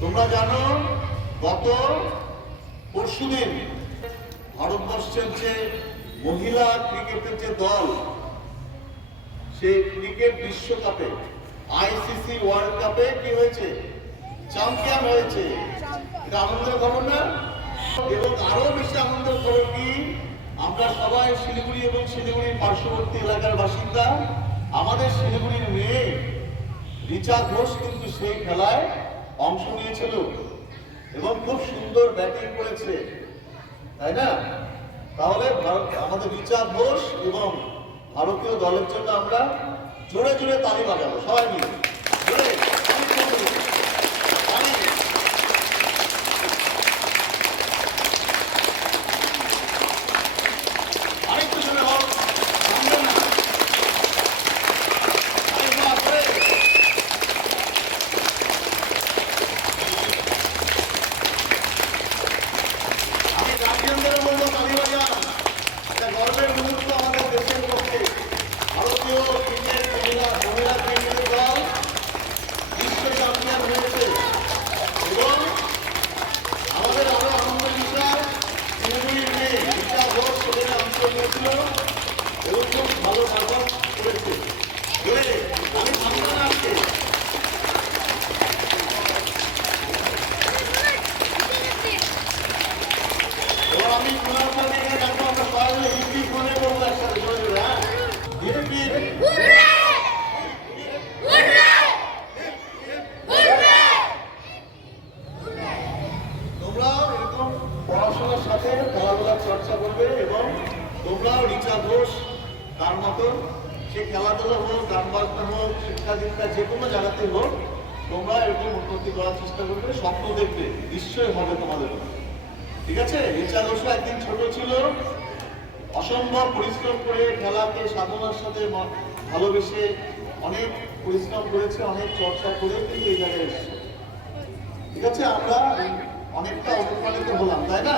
তোমরা জানো গত পরশুদিন ভারতবর্ষের যে মহিলা ক্রিকেটের যে দল সেই ক্রিকেট বিশ্বকাপে আইসিসি ওয়ার্ল্ড কাপে কি হয়েছে, চ্যাম্পিয়ন হয়েছে। এটা আনন্দের খবর না? এবং আরো বেশি আনন্দের খবর কি, আমরা সবাই শিলিগুড়ি এবং শিলিগুড়ির পার্শ্ববর্তী এলাকার বাসিন্দা। আমাদের শিলিগুড়ির মেয়ে রিচা ঘোষ কিন্তু সেই খেলায় অংশ নিয়েছিল এবং খুব সুন্দর ব্যাটিং করেছে, তাই না? তাহলে আমাদের রিচা ঘোষ এবং ভারতীয় দলের জন্য আমরা জোরে জোরে তালি বাজাবো সবাই মিলে, জোরে। আরেকটু জোরে হোক, সামনে না। আমি গার্জিয়ানদের বলবো তালি বাজান, এটা গর্বের মুহূর্ত আমাদের দেশের পক্ষে। ভারতীয় ক্রিকেট মহিলা ক্রিকেটের দল বিশ্ব চ্যাম্পিয়ন হয়েছে এবং আমাদের আরো আনন্দের বিষয়, শিলিগুড়ির মেয়ে রিচা ঘোষ সেখানে অংশ নিয়েছিল এবং খুব ভালো পারফর্ম করেছে। আমি থামবো না আজকে। এবার আমি পুনর সাথে এখানে ডাকবো, আমরা সবাই মিলে হিন্দি ফোনে বলবো একসাথে জোরে জোরে। হ্যাঁ, ধীরে ধীরে তোমরাও এরকম পড়াশোনার সাথে খেলাধুলার চর্চা করবে এবং তোমরাও রিচা ঘোষ তার মতন সে খেলাধুলা হোক, গান বাজনা হোক, শিক্ষা দীক্ষা যে কোনো জায়গাতে হোক, তোমরা এরকম উন্নতি করার চেষ্টা করবে, স্বপ্ন দেখবে, নিশ্চয়ই হবে তোমাদের। ঠিক আছে? রিচা ঘোষ একদিন ছোট ছিল, অসম্ভব পরিশ্রম করে খেলাকে সাধনার সাথে ভালোবেসে অনেক পরিশ্রম করেছে, অনেক চর্চা করে কিন্তু এই জায়গায় এসেছে। ঠিক আছে? আমরা অনেকটা অনুপ্রাণিত হলাম, তাই না?